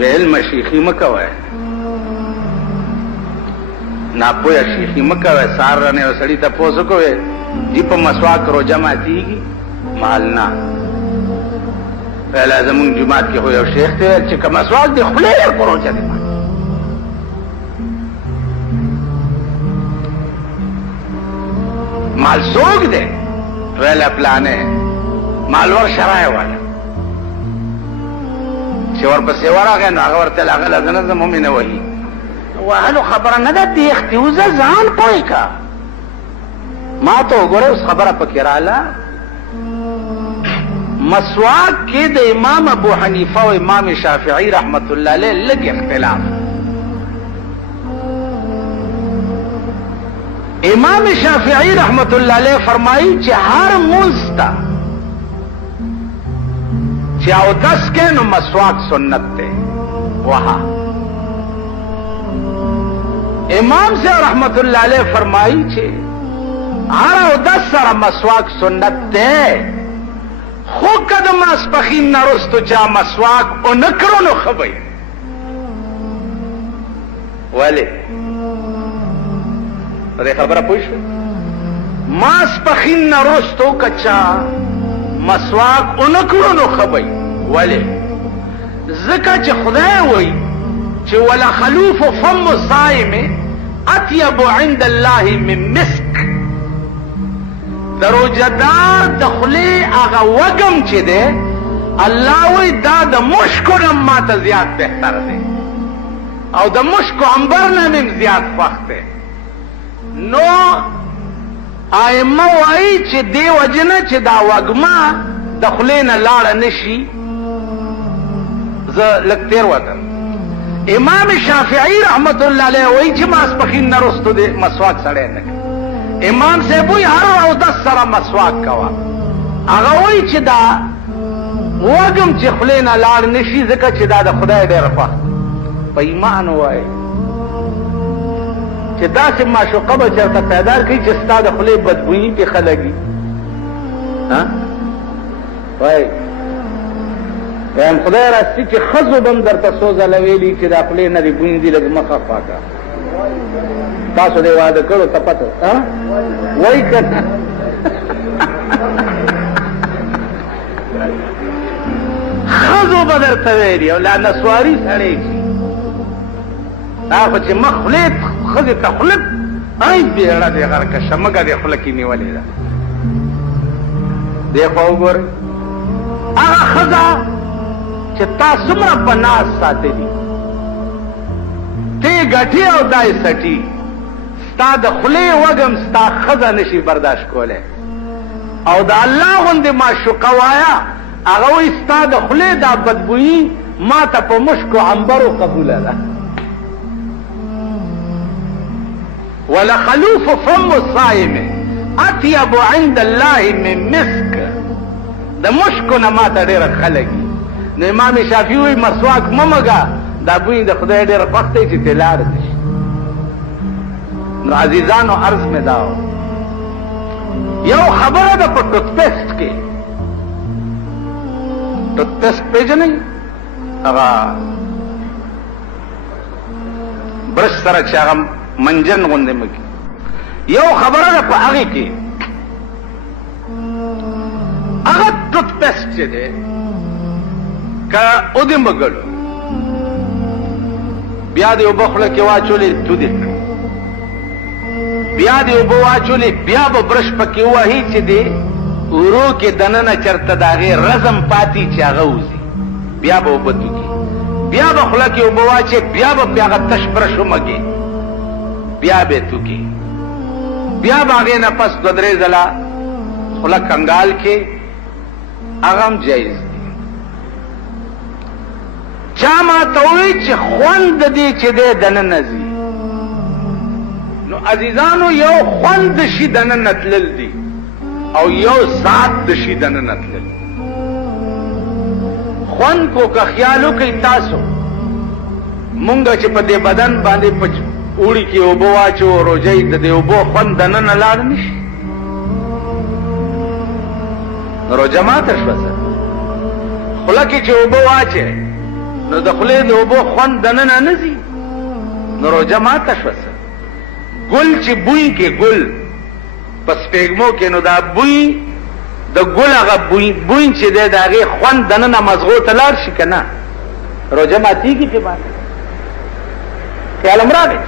بے علم شیخی مکوئے ناپویا شیخی مکوئے سار رنے و سڑی تا پوسو کوئے جی پا مسواک رو جماعتی گی محلنا پہلا زمون جماعت کے ہوئے و شیخ تے چکا مسواک دے خلے پر رو چا دے مال سوگ دے پہلا پلانے مالور شرائے والا شور پس ورا غن اگر تل اغل ازنه مومنه وਹੀ وهلو خبره نه ده تیختی وزه ځان پوي کا ما ته وګوره اوس خبره پکې رااله مسواک کې د امام ابو حنیفه او امام شافعی رحمت الله علیه لږ اختلاف امام شافعی رحمت الله علیه فرمایي چې هر مستا چې او دس کې نو مسواک سنت ته وها امام سے رحمت الله علیه فرمایي چې هر او دس سره مسواک سنت ته خو کده ماسپخین نرستو چا مسواک او نکرو نو خبي ولی دې خبره پوه شو ماسپخین نرستو کچا مسواک اونکړو نو خبي ولی زکه چې خدای وای چې ولا خلوف فم صائم اطيب عند الله من مسك دروجدار دخلي هغه وګم چې ده الله وای دا د مشکو نه ماته زیات بهتر دی او د مشکو عنبر نه مم زیات وخت دی نو ائمه وایي چې دی وجنه چې دا وګما د خلینا لاړه نشي ز لکتیر وته امام شافعی رحمت الله علیه وایي چې ماسپخین نرستو دی مسواک سره نه امام صاحب وایي هر او د سره مسواک کوا هغه وایي چې دا وګم چې خلینا لاړ نشي ځکه چې دا د خدای ډېر رفع په ایمان وایي چې داسې معشوقه به چېرته پیدا کړي چې ستا د خولې بدبویي پې ښه لګي وایي وایم خدای راستي چې ښځو به هم درته څو ځله ویلي چې دا خولې نه دې بویندي لږ مخه پاکه تاسو دې واده کړو ته پته وایي که نه ښځو به درته ویلي او لا نسواري سړی شي خو چې مخ خولې ښځې ته خوله ای بیړه دې غرکشه مګه دې خوله کې نیولې ده دې خوا وګورئ هغه ښځه چې تا څومره په ناز ساتلي ته ګټې او دا یې سټي ستا د خولې وږم ستا ښځه نشي برداشت کولی او د الله غوندې معشوقه وایه هغه وایي ستا د خولې دا بدبویي ما ته په مشکو عنبرو قبوله ده ولخلوف فم الصائم اطيب عند الله من مسك د مشکو نه ماته ډېره ښه لګي نو امام شافعي وایي مسواک مه مږه دا بوی د خدای ډېر خوښ دی چې ترې لاړ دی نو عزیزانو عرض مې دا یو خبره ده په ټوتپیسټ کې ټوتپیسټ پېژنئ هغه برش سره چې هغه منجن غوندې مکی یو خبره ده په هغې کې هغه ټوتپیسټ چې دی که اودې مږلو بیا دې اوبه خوله کې واچولې تودې کړې بیا دې اوبه واچولې بیا به برش پکې ووهي چې دې ورو کې دننه چېرته د هغې رزم پاتې چې هغه وځي بیا به اوبه توکي بیا به خوله کې اوبه واچې بیا به پې هغه تش برش ومږې بیا به توکي بیا به هغې نه پس دوه درې ځله خوله کنګال کې هغه هم جایز دی چا ماته ووایي چې خوند د دې چې دی دننه ځي نو عزیزانو یو خوند د شي دننه تلل دي او یو ذات د شي دننه تلل خوند کو که خیال وکړئ تاسو مونږ چې په دې بدن باندې اوړي کې اوبه واچو روژۍ د دې اوبو خوند دننه لاړ نه شي روژه ماته شوه سره خوله کې چې اوبه واچې نو د خولې د اوبو خوند دننه نه ځي، نو روژه ماته شوه. ګل چې بوی کې ګل په سپېږمو کې، نو دا بوی د ګل هغه بوی چې دی د هغې خوند دننه مزغو ته لاړ شي که نه، روژه ماتېږي پې باندې. خیال هم راغی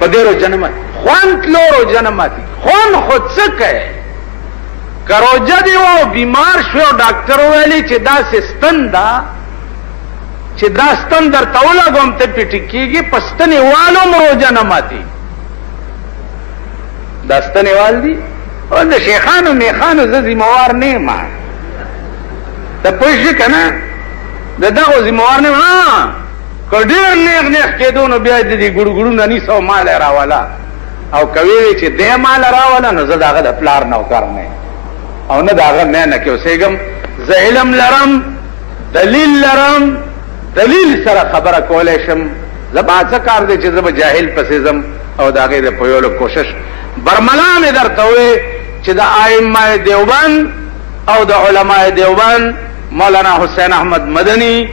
په دې روژه نه ماتي، خوند تلو روژه نه ماتي. خوند خو څه کوي که روژه دی و بیمار شوی او ډاکټر وویلي چې داسې ستن ده چې دا ستن درته ولګوم ته پې ټیکېږي، په ستنې والو هم روژه نه ماتي. دا ستنې وال دي او د شیخانو میخانو زه ذموار نه یم، ته پوه شې که نه، د دغو ذموار نه یم. که ډېر نیغ نیغ کېدو نو بیا د دې ګړوګړونه نیسه او مال یې راوله، او که ویې چې دی مال راوله نو زه د هغه د پلار نوکر نه یم او نه د هغه مینه کې اوسېږم. زه علم لرم، دلیل لرم، دلیل سره خبره کولی شم. زما څه کار دی چې زه به جاهل پسې ځم او د هغې د پویولو کوشش. برملا مې درته وې چې د ائمه دیوبند او د علماء دیوبند مولانا حسین احمد مدنی،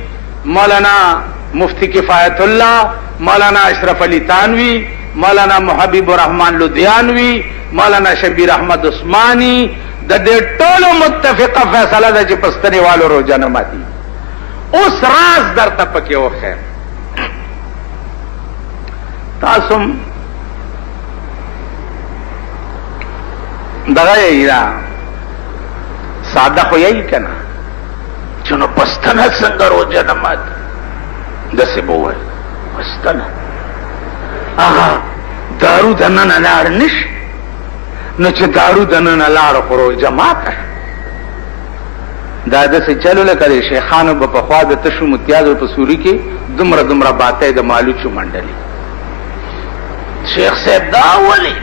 مولانا مفتی کفایت الله، مولانا اشرف علی تانوی، مولانا محبیب الرحمن لدھیانوی، مولانا شبیر احمد عثمانی، د دې ټولو متفقه فیصله ده چې پستنې والو روژه نه ماتي. اوس راز درته پکې وښیم. تاسو هم دغه یې دا ساده خو یې که نه چې نو پستنه څنګه روژه نه ماتي، داسې به ووایي پستنه هغه دارو دننه لاړ نه شي، نو چې دارو دننه لاړ خو روژه ماته. دا داسې چلو لکه د شیخانو به پخوا د تشو متیازو په سوري کې دومره دومره باتۍ د مالوچو منډلې. شیخ صاحب دا ولې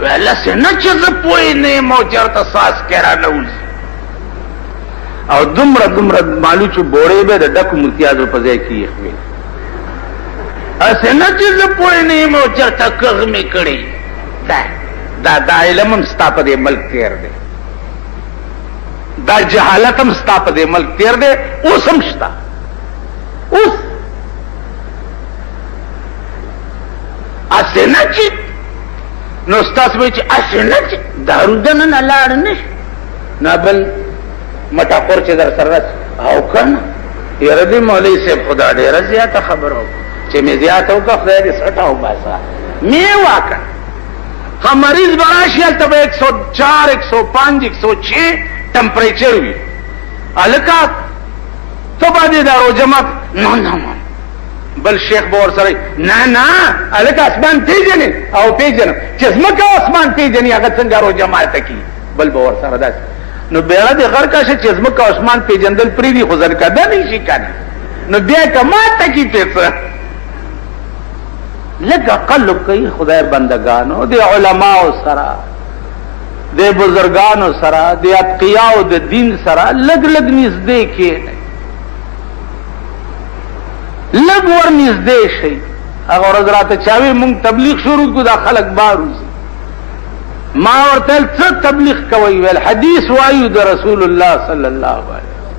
ویلسې نه چې زه پوه نه یم او چېرته ساس کې رانهوځي، او دومره دومره مالوچو بوړې به د ډکو متیازو په ځای کې یخوي. هسې نه چې زه پوه نه یم او چېرته کغ مې کړی. دا علم هم ستا په دې ملک تېر دی، دا جهالت هم ستا په دې ملک تېر دی، اوس هم شته. اوس هسې نه چې نو ستاسو به چې هسې نه چې دارو دننه لاړ نه شي، نه بل مټاقور چې در سره راسي او که نه یاره دې مولوي صاحب خدا ډېره زیاته خبره وکړه، چې مې زیاته وکړه خدای دې سټه وباسه مې واکړه. ښه مریض به راشي هلته به 104 105 106 ټمپریچر وي. هلکه ته به دې دا روژه مات نه نه بل شیخ به ورسره نه نه هلکه اسمان پېژنې او پېژنم چې ځمکه او اسمان پېژني هغه څنګه روژه ماته کړي. بل به ورسره داسې نو بیړه دې غر کا شه چې ځمکه او اسمان پېژندل پرېږدي خو ځنکده نه شي که نه، نو بیا که ماته کړي پیسه لږ اقل کوي. خدای بندگانو د علماو سره د بزرگانو سره د اتقیاو د دین سره لږ لږ نږدې کښېنئ، لږ ور نږدې شئ. هغه ورځ راته چا وی مونږ تبلیغ شروع کړو دا خلک بار وځي. ما ورته ویل څه تبلیغ کوئ؟ ویل حدیث وایو د رسول الله صلی الله علیه وسلم.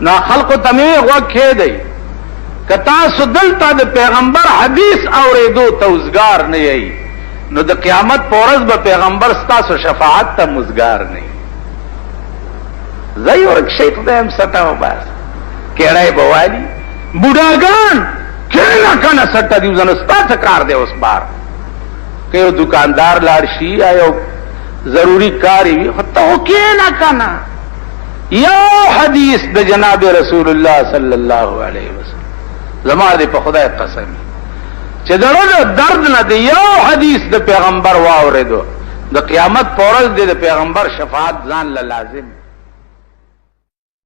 نو خلقو ته مې غوږ کښېږدئ که تاسو دلته د پیغمبر حدیث اورېدو ته وزګار نه یئ، نو د قیامت په ورځ به پیغمبر ستاسو شفاعت ته مزګار نه یي. ځئ ورک شئ خدای هم سټه وباسه، کېړی به والي بوډاګان کښېنه که نه سټه دي وزنه ستا څه کار دی اوس بار. که یو دکاندار لاړ شي یا یو ضروري کار یې وي خو ته خو کښېنه که نه. یو حدیث د جناب رسول الله صلی الله علیه وسلم زما دې په خدای قسم چې د زړه درد نه د یو حدیث د پیغمبر واورېدو د قیامت په ورځ د پیغمبر شفاعت ځان له لازم